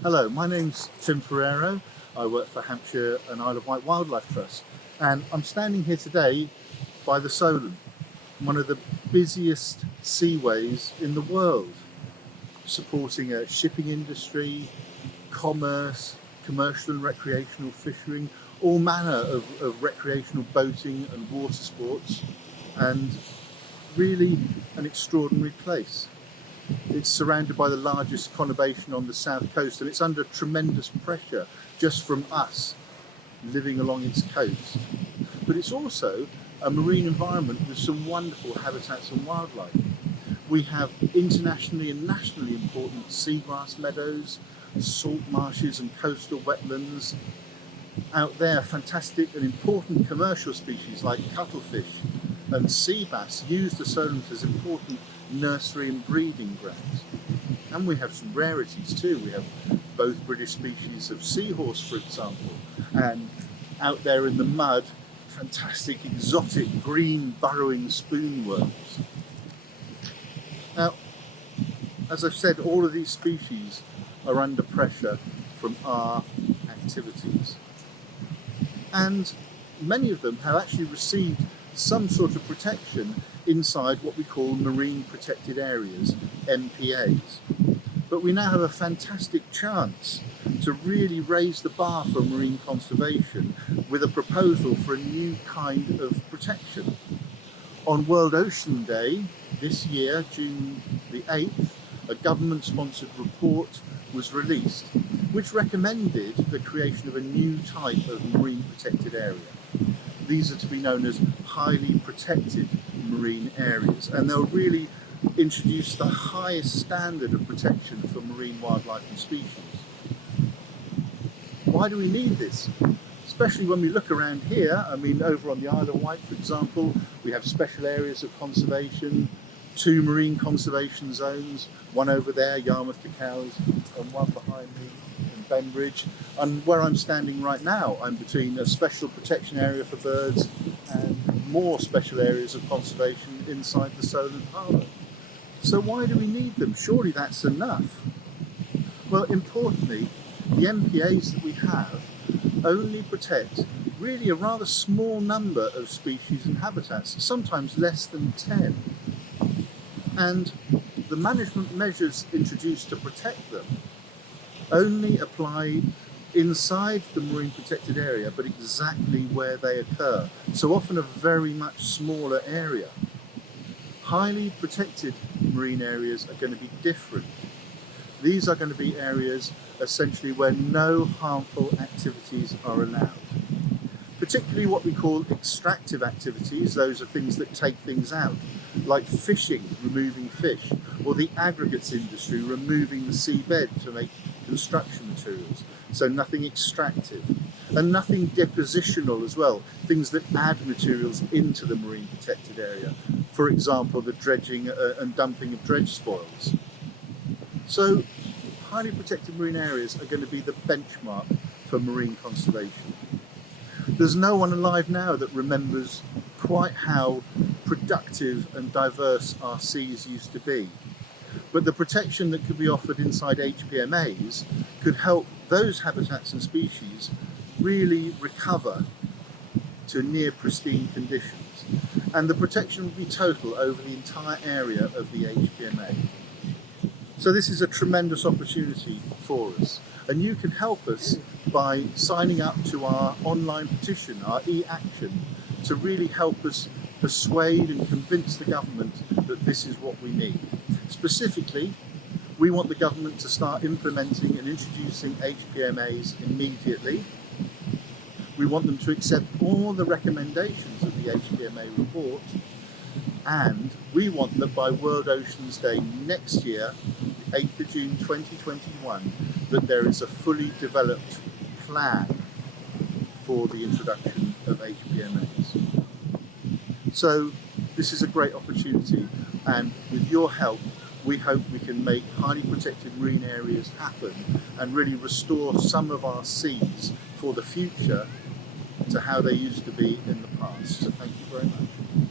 Hello, my name's Tim Ferrero. I work for Hampshire and Isle of Wight Wildlife Trust, and I'm standing here today by the Solent, one of the busiest seaways in the world, supporting a shipping industry, commerce, commercial and recreational fishing, all manner of recreational boating and water sports, and really an extraordinary place. It's surrounded by the largest conurbation on the south coast, and it's under tremendous pressure just from us living along its coast. But it's also a marine environment with some wonderful habitats and wildlife. We have internationally and nationally important seagrass meadows, salt marshes and coastal wetlands. Out there, fantastic and important commercial species like cuttlefish and sea bass use the Solent as important nursery and breeding grounds. And we have some rarities too. We have both British species of seahorse, for example, and out there in the mud, fantastic exotic green burrowing spoonworms. Now, as I've said, all of these species are under pressure from our activities. And many of them have actually received some sort of protection inside what we call marine protected areas, MPAs. But we now have a fantastic chance to really raise the bar for marine conservation with a proposal for a new kind of protection. On World Ocean Day this year, June the 8th, a government-sponsored report was released which recommended the creation of a new type of marine protected area. These are to be known as highly protected marine areas, and they'll really introduce the highest standard of protection for marine wildlife and species. Why do we need this? Especially when we look around here, over on the Isle of Wight, for example, we have special areas of conservation, 2 marine conservation zones, one over there, Yarmouth to Cowes, and one behind me in Benbridge. And where I'm standing right now, I'm between a special protection area for birds and more special areas of conservation inside the Solent Harbour. So why do we need them? Surely that's enough. Well, importantly, the MPAs that we have only protect really a rather small number of species and habitats, sometimes less than 10. And the management measures introduced to protect them only apply inside the marine protected area, but exactly where they occur. So often a very much smaller area. Highly protected marine areas are going to be different. These are going to be areas essentially where no harmful activities are allowed. Particularly what we call extractive activities, those are things that take things out, like fishing, removing fish, or the aggregates industry, removing the seabed to make construction materials. So nothing extractive. And nothing depositional as well, things that add materials into the marine protected area. For example, the dredging and dumping of dredge spoils. So highly protected marine areas are going to be the benchmark for marine conservation. There's no one alive now that remembers quite how productive and diverse our seas used to be. But the protection that could be offered inside HPMAs could help those habitats and species really recover to near pristine conditions. And the protection would be total over the entire area of the HPMA. So this is a tremendous opportunity for us. And you can help us by signing up to our online petition, our e-action, to really help us persuade and convince the government that this is what we need. Specifically, we want the government to start implementing and introducing HPMAs immediately. We want them to accept all the recommendations of the HPMA report, and we want that by World Oceans Day next year, 8th of June 2021, that there is a fully developed plan for the introduction of HPMAs. So this is a great opportunity, and with your help, we hope we can make highly protected marine areas happen and really restore some of our seas for the future to how they used to be in the past. So thank you very much.